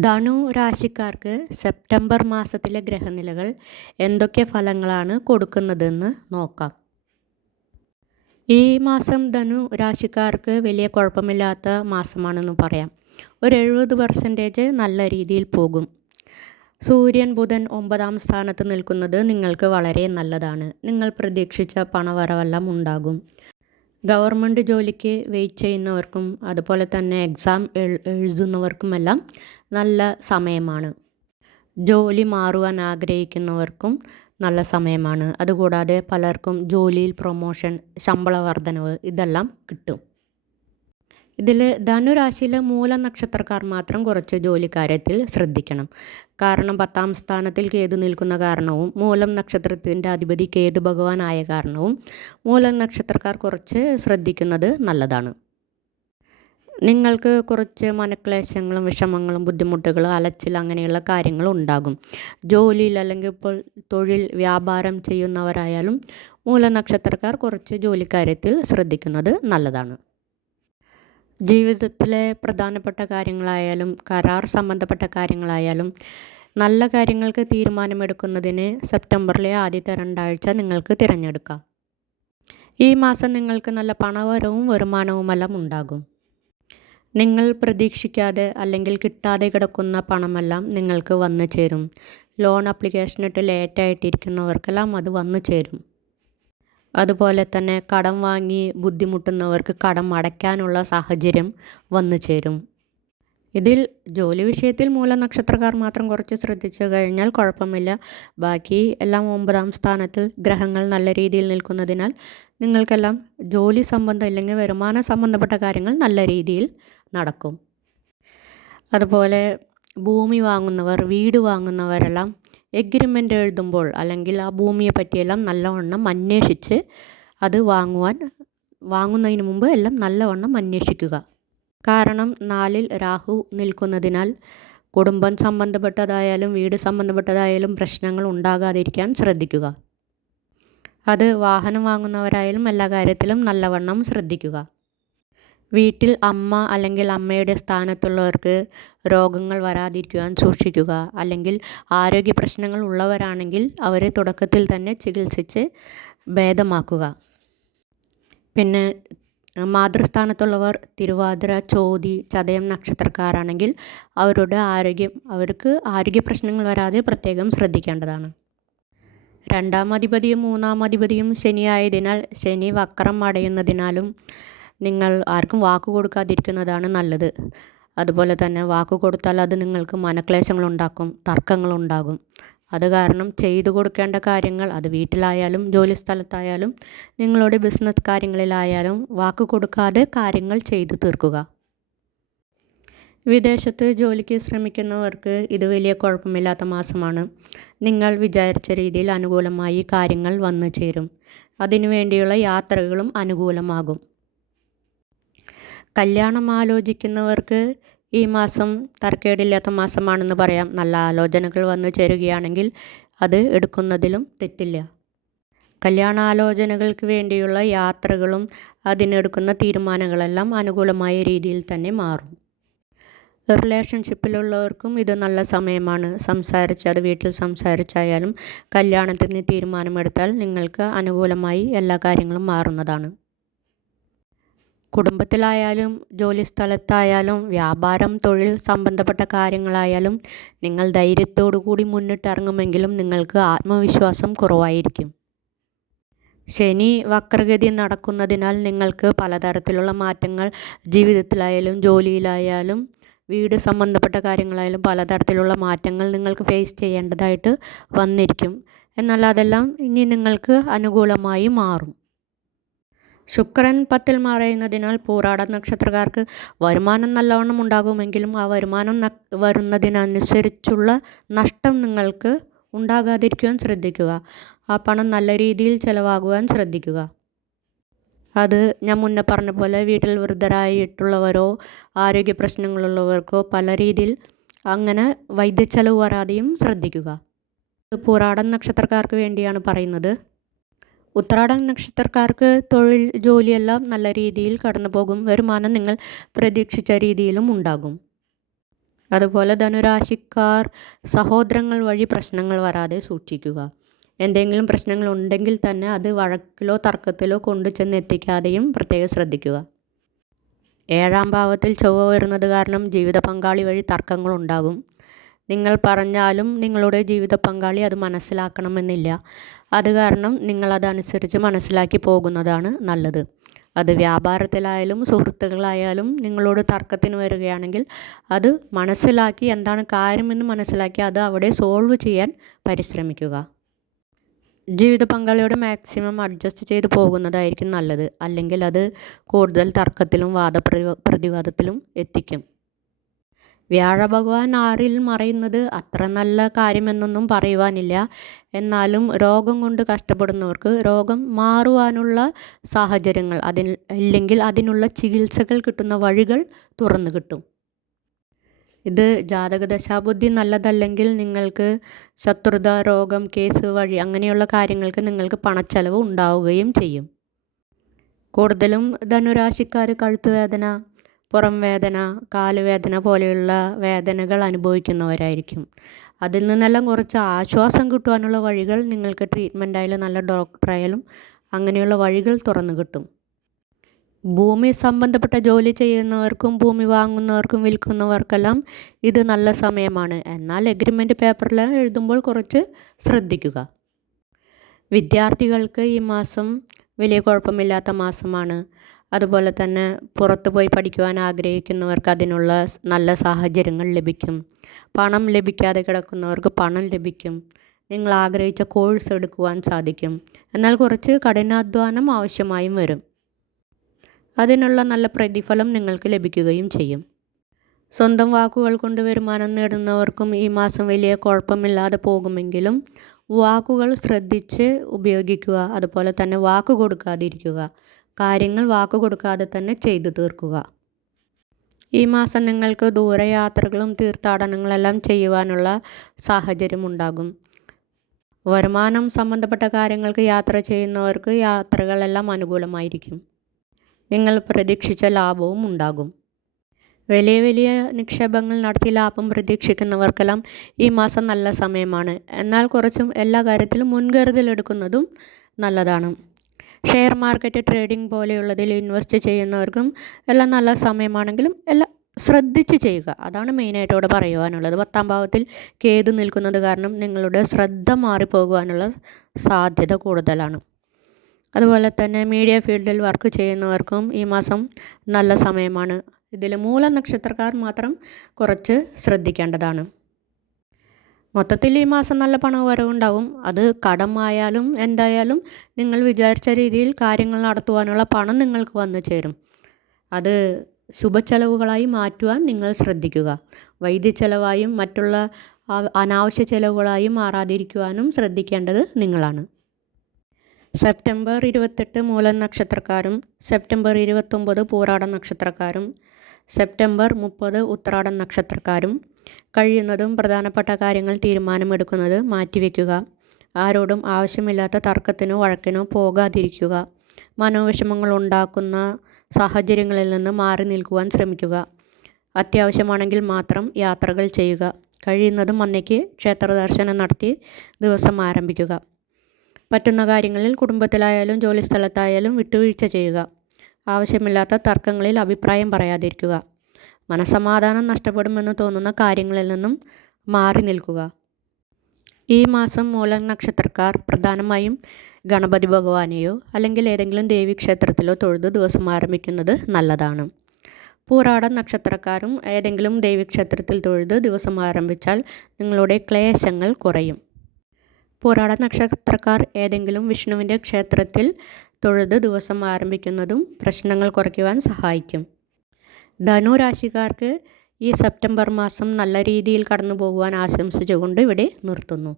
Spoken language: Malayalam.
ധനു രാശിക്കാർക്ക് സെപ്റ്റംബർ മാസത്തിലെ ഗ്രഹനിലകൾ എന്തൊക്കെ ഫലങ്ങളാണ് കൊടുക്കുന്നതെന്ന് നോക്കാം. ഈ മാസം ധനു രാശിക്കാർക്ക് വലിയ കുഴപ്പമില്ലാത്ത മാസമാണെന്ന് പറയാം. ഒരു എഴുപത് പെർസെന്റേജ് നല്ല രീതിയിൽ പോകും. സൂര്യൻ ബുധൻ ഒമ്പതാം സ്ഥാനത്ത് നിൽക്കുന്നത് നിങ്ങൾക്ക് വളരെ നല്ലതാണ്. നിങ്ങൾ പ്രതീക്ഷിച്ച പണവരവെല്ലാം ഉണ്ടാകും. ഗവൺമെന്റ് ജോലിക്ക് വെയിറ്റ് ചെയ്യുന്നവർക്കും അതുപോലെ തന്നെ എക്സാം എഴുതുന്നവർക്കുമെല്ലാം നല്ല സമയമാണ്. ജോലി മാറുവാൻ ആഗ്രഹിക്കുന്നവർക്കും നല്ല സമയമാണ്. അതുകൂടാതെ പലർക്കും ജോലിയിൽ പ്രൊമോഷൻ ശമ്പള വർധനവ് ഇതെല്ലാം കിട്ടും. ഇതിൽ ധനുരാശിയിലെ മൂല നക്ഷത്രക്കാർ മാത്രം കുറച്ച് ജോലിക്കാര്യത്തിൽ ശ്രദ്ധിക്കണം. കാരണം പത്താം സ്ഥാനത്തിൽ കേതു നിൽക്കുന്ന കാരണവും മൂലം നക്ഷത്രത്തിന്റെ അധിപതി കേതു ഭഗവാനായ കാരണവും മൂലം നക്ഷത്രക്കാർ കുറച്ച് ശ്രദ്ധിക്കുന്നത് നല്ലതാണ്. നിങ്ങൾക്ക് കുറച്ച് മനക്ലേശങ്ങളും വിഷമങ്ങളും ബുദ്ധിമുട്ടുകളും അലച്ചിൽ അങ്ങനെയുള്ള കാര്യങ്ങൾ ഉണ്ടാകും. ജോലിയിൽ അല്ലെങ്കിൽ ഇപ്പോൾ തൊഴിൽ വ്യാപാരം ചെയ്യുന്നവരായാലും മൂലനക്ഷത്രക്കാർ കുറച്ച് ജോലിക്കാര്യത്തിൽ ശ്രദ്ധിക്കുന്നത് നല്ലതാണ്. ജീവിതത്തിലെ പ്രധാനപ്പെട്ട കാര്യങ്ങളായാലും കരാർ സംബന്ധപ്പെട്ട കാര്യങ്ങളായാലും നല്ല കാര്യങ്ങൾക്ക് തീരുമാനമെടുക്കുന്നതിന് സെപ്റ്റംബറിലെ ആദ്യത്തെ രണ്ടാഴ്ച നിങ്ങൾക്ക് തിരഞ്ഞെടുക്കാം. ഈ മാസം നിങ്ങൾക്ക് നല്ല പണവരവും വരുമാനവുമെല്ലാം ഉണ്ടാകും. നിങ്ങൾ പ്രതീക്ഷിക്കാതെ അല്ലെങ്കിൽ കിട്ടാതെ കിടക്കുന്ന പണമെല്ലാം നിങ്ങൾക്ക് വന്നു ചേരും. ലോൺ അപ്ലിക്കേഷനിട്ട് ലേറ്റായിട്ടിരിക്കുന്നവർക്കെല്ലാം അത് വന്നു ചേരും. അതുപോലെ തന്നെ കടം വാങ്ങി ബുദ്ധിമുട്ടുന്നവർക്ക് കടം അടയ്ക്കാനുള്ള സാഹചര്യം വന്നു ചേരും. ഇതിൽ ജോലി വിഷയത്തിൽ മൂല നക്ഷത്രക്കാർ മാത്രം കുറച്ച് ശ്രദ്ധിച്ചു കഴിഞ്ഞാൽ കുഴപ്പമില്ല. ബാക്കി എല്ലാം ഒമ്പതാം സ്ഥാനത്തിൽ ഗ്രഹങ്ങൾ നല്ല രീതിയിൽ നിൽക്കുന്നതിനാൽ നിങ്ങൾക്കെല്ലാം ജോലി സംബന്ധം അല്ലെങ്കിൽ വരുമാന സംബന്ധപ്പെട്ട കാര്യങ്ങൾ നല്ല രീതിയിൽ നടക്കും. അതുപോലെ ഭൂമി വാങ്ങുന്നവർ വീട് വാങ്ങുന്നവരെല്ലാം എഗ്രിമെന്റ് എഴുതുമ്പോൾ അല്ലെങ്കിൽ ആ ഭൂമിയെ പറ്റിയെല്ലാം നല്ലവണ്ണം അന്വേഷിച്ച് അത് വാങ്ങുവാൻ വാങ്ങുന്നതിന് മുമ്പ് എല്ലാം നല്ലവണ്ണം അന്വേഷിക്കുക. കാരണം നാലിൽ രാഹു നിൽക്കുന്നതിനാൽ കുടുംബം സംബന്ധപ്പെട്ടതായാലും വീട് സംബന്ധപ്പെട്ടതായാലും പ്രശ്നങ്ങൾ ഉണ്ടാകാതിരിക്കാൻ ശ്രദ്ധിക്കുക. അത് വാഹനം വാങ്ങുന്നവരായാലും എല്ലാ കാര്യത്തിലും നല്ലവണ്ണം ശ്രദ്ധിക്കുക. വീട്ടിൽ അമ്മ അല്ലെങ്കിൽ അമ്മയുടെ സ്ഥാനത്തുള്ളവർക്ക് രോഗങ്ങൾ വരാതിരിക്കുവാൻ സൂക്ഷിക്കുക. അല്ലെങ്കിൽ ആരോഗ്യ പ്രശ്നങ്ങൾ ഉള്ളവരാണെങ്കിൽ അവരെ തുടക്കത്തിൽ തന്നെ ചികിത്സിച്ച് ഭേദമാക്കുക. പിന്നെ മാതൃസ്ഥാനത്തുള്ളവർ തിരുവാതിര ചോതി ചതയം നക്ഷത്രക്കാരാണെങ്കിൽ അവരുടെ ആരോഗ്യം അവർക്ക് ആരോഗ്യ പ്രശ്നങ്ങൾ വരാതെ പ്രത്യേകം ശ്രദ്ധിക്കേണ്ടതാണ്. രണ്ടാം അധിപതിയും മൂന്നാം അധിപതിയും ശനിയായതിനാൽ ശനി വക്രം അടയുന്നതിനാലും നിങ്ങൾ ആർക്കും വാക്ക് കൊടുക്കാതിരിക്കുന്നതാണ് നല്ലത്. അതുപോലെ തന്നെ വാക്ക് കൊടുത്താൽ അത് നിങ്ങൾക്ക് തർക്കങ്ങൾ ഉണ്ടാകും. അത് കാരണം ചെയ്തു കൊടുക്കേണ്ട കാര്യങ്ങൾ അത് വീട്ടിലായാലും ജോലി സ്ഥലത്തായാലും നിങ്ങളുടെ ബിസിനസ് കാര്യങ്ങളിലായാലും വാക്ക് കൊടുക്കാതെ കാര്യങ്ങൾ ചെയ്തു തീർക്കുക. വിദേശത്ത് ജോലിക്ക് ശ്രമിക്കുന്നവർക്ക് ഇത് വലിയ കുഴപ്പമില്ലാത്ത മാസമാണ്. നിങ്ങൾ വിചാരിച്ച രീതിയിൽ അനുകൂലമായി കാര്യങ്ങൾ വന്നു ചേരും. അതിനു വേണ്ടിയുള്ള യാത്രകളും അനുകൂലമാകും. കല്യാണം ആലോചിക്കുന്നവർക്ക് ഈ മാസം തർക്കേടില്ലാത്ത മാസമാണെന്ന് പറയാം. നല്ല ആലോചനകൾ വന്നു ചേരുകയാണെങ്കിൽ അത് എടുക്കുന്നതിലും തെറ്റില്ല. കല്യാണാലോചനകൾക്ക് വേണ്ടിയുള്ള യാത്രകളും അതിനെടുക്കുന്ന തീരുമാനങ്ങളെല്ലാം അനുകൂലമായ രീതിയിൽ തന്നെ മാറും. റിലേഷൻഷിപ്പിലുള്ളവർക്കും ഇത് നല്ല സമയമാണ്. സംസാരിച്ച് അത് വീട്ടിൽ സംസാരിച്ചായാലും കല്യാണത്തിന് തീരുമാനമെടുത്താൽ നിങ്ങൾക്ക് അനുകൂലമായി എല്ലാ കാര്യങ്ങളും മാറുന്നതാണ്. കുടുംബത്തിലായാലും ജോലി സ്ഥലത്തായാലും വ്യാപാരം തൊഴിൽ സംബന്ധപ്പെട്ട കാര്യങ്ങളായാലും നിങ്ങൾ ധൈര്യത്തോടു കൂടി മുന്നിട്ടിറങ്ങുമെങ്കിലും നിങ്ങൾക്ക് ആത്മവിശ്വാസം കുറവായിരിക്കും. ശനി വക്രഗതി നടക്കുന്നതിനാൽ നിങ്ങൾക്ക് പലതരത്തിലുള്ള മാറ്റങ്ങൾ ജീവിതത്തിലായാലും ജോലിയിലായാലും വീട് സംബന്ധപ്പെട്ട കാര്യങ്ങളായാലും പലതരത്തിലുള്ള മാറ്റങ്ങൾ നിങ്ങൾക്ക് ഫേസ് ചെയ്യേണ്ടതായിട്ട് വന്നിരിക്കും. എന്നാൽ അതെല്ലാം ഇനി നിങ്ങൾക്ക് അനുകൂലമായി മാറും. ശുക്രൻ പത്തിൽ മറയുന്നതിനാൽ പൂരാട നക്ഷത്രക്കാർക്ക് വരുമാനം നല്ലവണ്ണം ഉണ്ടാകുമെങ്കിലും ആ വരുമാനം വരുന്നതിനനുസരിച്ചുള്ള നഷ്ടം നിങ്ങൾക്ക് ഉണ്ടാകാതിരിക്കുവാൻ ശ്രദ്ധിക്കുക. ആ പണം നല്ല രീതിയിൽ ചിലവാകുവാൻ ശ്രദ്ധിക്കുക. അത് ഞാൻ മുന്നേ പറഞ്ഞ പോലെ വീട്ടിൽ വൃദ്ധരായിട്ടുള്ളവരോ ആരോഗ്യ പ്രശ്നങ്ങളുള്ളവർക്കോ പല രീതിയിൽ അങ്ങനെ വൈദ്യച്ചെലവ് വരാതെയും ശ്രദ്ധിക്കുക. പൂരാടൻ നക്ഷത്രക്കാർക്ക് വേണ്ടിയാണ് പറയുന്നത്. ഉത്രാടം നക്ഷത്രക്കാർക്ക് തൊഴിൽ ജോലിയെല്ലാം നല്ല രീതിയിൽ കടന്നു പോകും വരുമാനം നിങ്ങൾ പ്രതീക്ഷിച്ച രീതിയിലും ഉണ്ടാകും. അതുപോലെ ധനുരാശിക്കാർ സഹോദരങ്ങൾ വഴി പ്രശ്നങ്ങൾ വരാതെ സൂക്ഷിക്കുക. എന്തെങ്കിലും പ്രശ്നങ്ങൾ ഉണ്ടെങ്കിൽ തന്നെ അത് വഴക്കിലോ തർക്കത്തിലോ കൊണ്ടു ചെന്ന് എത്തിക്കാതെയും പ്രത്യേകം ശ്രദ്ധിക്കുക. ഏഴാം ഭാവത്തിൽ ചൊവ്വ വരുന്നത് കാരണം ജീവിത പങ്കാളി വഴി തർക്കങ്ങളുണ്ടാകും നിങ്ങൾ പറഞ്ഞാലും നിങ്ങളുടെ ജീവിത പങ്കാളി അത് മനസ്സിലാക്കണമെന്നില്ല. അത് കാരണം നിങ്ങളതനുസരിച്ച് മനസ്സിലാക്കി പോകുന്നതാണ് നല്ലത്. അത് വ്യാപാരത്തിലായാലും സുഹൃത്തുക്കളായാലും നിങ്ങളോട് തർക്കത്തിന് വരികയാണെങ്കിൽ അത് മനസ്സിലാക്കി എന്താണ് കാര്യമെന്ന് മനസ്സിലാക്കി അത് അവിടെ സോൾവ് ചെയ്യാൻ പരിശ്രമിക്കുക. ജീവിത പങ്കാളിയോട് മാക്സിമം അഡ്ജസ്റ്റ് ചെയ്ത് പോകുന്നതായിരിക്കും നല്ലത്. അല്ലെങ്കിൽ അത് കൂടുതൽ തർക്കത്തിലും വാദപ്രതിവാദത്തിലും പ്രതിവാദത്തിലും എത്തിക്കും. വ്യാഴഭഗവാൻ ആറിൽ മറയുന്നത് അത്ര നല്ല കാര്യമെന്നൊന്നും പറയുവാനില്ല. എന്നാലും രോഗം കൊണ്ട് കഷ്ടപ്പെടുന്നവർക്ക് രോഗം മാറുവാനുള്ള സാഹചര്യങ്ങൾ അതിൽ ഇല്ലെങ്കിൽ അതിനുള്ള ചികിത്സകൾ കിട്ടുന്ന വഴികൾ തുറന്നു കിട്ടും. ഇത് ജാതക ദശാബുദ്ധി നല്ലതല്ലെങ്കിൽ നിങ്ങൾക്ക് ശത്രുത രോഗം കേസ് വഴി അങ്ങനെയുള്ള കാര്യങ്ങൾക്ക് നിങ്ങൾക്ക് പണച്ചെലവ് ഉണ്ടാവുകയും ചെയ്യും. കൂടുതലും ധനുരാശിക്കാർ കഴുത്ത് വേദന പുറം വേദന കാലുവേദന പോലെയുള്ള വേദനകൾ അനുഭവിക്കുന്നവരായിരിക്കും. അതിൽ നിന്നെല്ലാം കുറച്ച് ആശ്വാസം കിട്ടുവാനുള്ള വഴികൾ നിങ്ങൾക്ക് ട്രീറ്റ്മെന്റ് ആയാലും നല്ല ഡോക്ടറായാലും അങ്ങനെയുള്ള വഴികൾ തുറന്നു കിട്ടും. ഭൂമി സംബന്ധപ്പെട്ട ജോലി ചെയ്യുന്നവർക്കും ഭൂമി വാങ്ങുന്നവർക്കും വിൽക്കുന്നവർക്കെല്ലാം ഇത് നല്ല സമയമാണ്. എന്നാൽ എഗ്രിമെന്റ് പേപ്പറിൽ എഴുതുമ്പോൾ കുറച്ച് ശ്രദ്ധിക്കുക. വിദ്യാർത്ഥികൾക്ക് ഈ മാസം വലിയ കുഴപ്പമില്ലാത്ത മാസമാണ്. അതുപോലെ തന്നെ പുറത്ത് പോയി പഠിക്കുവാൻ ആഗ്രഹിക്കുന്നവർക്ക് അതിനുള്ള നല്ല സാഹചര്യങ്ങൾ ലഭിക്കും. പണം ലഭിക്കാതെ കിടക്കുന്നവർക്ക് പണം ലഭിക്കും. നിങ്ങൾ ആഗ്രഹിച്ച കോഴ്സ് എടുക്കുവാൻ സാധിക്കും. എന്നാൽ കുറച്ച് കഠിനാധ്വാനം ആവശ്യമായും വരും. അതിനുള്ള നല്ല പ്രതിഫലം നിങ്ങൾക്ക് ലഭിക്കുകയും ചെയ്യും. സ്വന്തം വാക്കുകൾ കൊണ്ട് വരുമാനം നേടുന്നവർക്കും ഈ മാസം വലിയ കുഴപ്പമില്ലാതെ പോകുമെങ്കിലും വാക്കുകൾ ശ്രദ്ധിച്ച് ഉപയോഗിക്കുക. അതുപോലെ തന്നെ വാക്ക് കൊടുക്കാതിരിക്കുക. കാര്യങ്ങൾ വാക്കു കൊടുക്കാതെ തന്നെ ചെയ്തു തീർക്കുക. ഈ മാസം നിങ്ങൾക്ക് ദൂരയാത്രകളും തീർത്ഥാടനങ്ങളെല്ലാം ചെയ്യുവാനുള്ള സാഹചര്യമുണ്ടാകും വരുമാനം സംബന്ധപ്പെട്ട കാര്യങ്ങൾക്ക് യാത്ര ചെയ്യുന്നവർക്ക് യാത്രകളെല്ലാം അനുകൂലമായിരിക്കും. നിങ്ങൾ പ്രതീക്ഷിച്ച ലാഭവും ഉണ്ടാകും. വലിയ വലിയ നിക്ഷേപങ്ങൾ നടത്തി ലാഭം പ്രതീക്ഷിക്കുന്നവർക്കെല്ലാം ഈ മാസം നല്ല സമയമാണ്. എന്നാൽ കുറച്ചും എല്ലാ കാര്യത്തിലും മുൻകരുതലെടുക്കുന്നതും നല്ലതാണ്. ഷെയർ മാർക്കറ്റ് ട്രേഡിംഗ് പോലെയുള്ളതിൽ ഇൻവെസ്റ്റ് ചെയ്യുന്നവർക്കും എല്ലാം നല്ല സമയമാണെങ്കിലും എല്ലാം ശ്രദ്ധിച്ച് ചെയ്യുക. അതാണ് മെയിനായിട്ട് ഇവിടെ പറയുവാനുള്ളത്. പത്താം ഭാവത്തിൽ കേതു നിൽക്കുന്നത് കാരണം നിങ്ങളുടെ ശ്രദ്ധ മാറിപ്പോകുവാനുള്ള സാധ്യത കൂടുതലാണ്. അതുപോലെ തന്നെ മീഡിയ ഫീൽഡിൽ വർക്ക് ചെയ്യുന്നവർക്കും ഈ മാസം നല്ല സമയമാണ്. ഇതിൽ മൂല നക്ഷത്രക്കാർ മാത്രം കുറച്ച് ശ്രദ്ധിക്കേണ്ടതാണ്. മൊത്തത്തിൽ ഈ മാസം നല്ല പണവരവുണ്ടാവും. അത് കടമായാലും എന്തായാലും നിങ്ങൾ വിചാരിച്ച രീതിയിൽ കാര്യങ്ങൾ നടത്തുവാനുള്ള പണം നിങ്ങൾക്ക് വന്നു ചേരും. അത് ശുഭച്ചെലവുകളായി മാറ്റുവാൻ നിങ്ങൾ ശ്രദ്ധിക്കുക. വൈദ്യച്ചെലവായും മറ്റുള്ള അനാവശ്യ ചെലവുകളായും മാറാതിരിക്കുവാനും ശ്രദ്ധിക്കേണ്ടത് നിങ്ങളാണ്. സെപ്റ്റംബർ ഇരുപത്തെട്ട് മൂലം നക്ഷത്രക്കാരും സെപ്റ്റംബർ ഇരുപത്തൊമ്പത് പൂരാട നക്ഷത്രക്കാരും സെപ്റ്റംബർ മുപ്പത് ഉത്രാടം നക്ഷത്രക്കാരും കഴിയുന്നതും പ്രധാനപ്പെട്ട കാര്യങ്ങൾ തീരുമാനമെടുക്കുന്നത് മാറ്റിവെക്കുക. ആരോടും ആവശ്യമില്ലാത്ത തർക്കത്തിനോ വഴക്കിനോ പോകാതിരിക്കുക. മനോവിഷമങ്ങൾ ഉണ്ടാക്കുന്ന സാഹചര്യങ്ങളിൽ നിന്ന് മാറി നിൽക്കുവാൻ ശ്രമിക്കുക. അത്യാവശ്യമാണെങ്കിൽ മാത്രം യാത്രകൾ ചെയ്യുക. കഴിയുന്നതും അന്നേക്ക് ക്ഷേത്ര ദർശനം നടത്തി ദിവസം ആരംഭിക്കുക. പറ്റുന്ന കാര്യങ്ങളിൽ കുടുംബത്തിലായാലും ജോലിസ്ഥലത്തായാലും വിട്ടുവീഴ്ച ചെയ്യുക. ആവശ്യമില്ലാത്ത തർക്കങ്ങളിൽ അഭിപ്രായം പറയാതിരിക്കുക. മനസമാധാനം നഷ്ടപ്പെടുമെന്ന് തോന്നുന്ന കാര്യങ്ങളിൽ നിന്നും മാറി നിൽക്കുക. ഈ മാസം മൂലം നക്ഷത്രക്കാർ പ്രധാനമായും ഗണപതി ഭഗവാനെയോ അല്ലെങ്കിൽ ഏതെങ്കിലും ദേവീക്ഷേത്രത്തിലോ തൊഴുത് ദിവസം ആരംഭിക്കുന്നത് നല്ലതാണ്. പൂരാട നക്ഷത്രക്കാരും ഏതെങ്കിലും ദേവീക്ഷേത്രത്തിൽ തൊഴുത് ദിവസം ആരംഭിച്ചാൽ നിങ്ങളുടെ ക്ലേശങ്ങൾ കുറയും. പൂരാട നക്ഷത്രക്കാർ ഏതെങ്കിലും വിഷ്ണുവിന്റെ ക്ഷേത്രത്തിൽ തൊഴുത് ദിവസം ആരംഭിക്കുന്നതും പ്രശ്നങ്ങൾ കുറയ്ക്കുവാൻ സഹായിക്കും. ധനു രാശിക്കാർക്ക് ഈ സെപ്റ്റംബർ മാസം നല്ല രീതിയിൽ കടന്നു പോകുവാൻ ആശംസിച്ചുകൊണ്ട് ഇവിടെ നിർത്തുന്നു.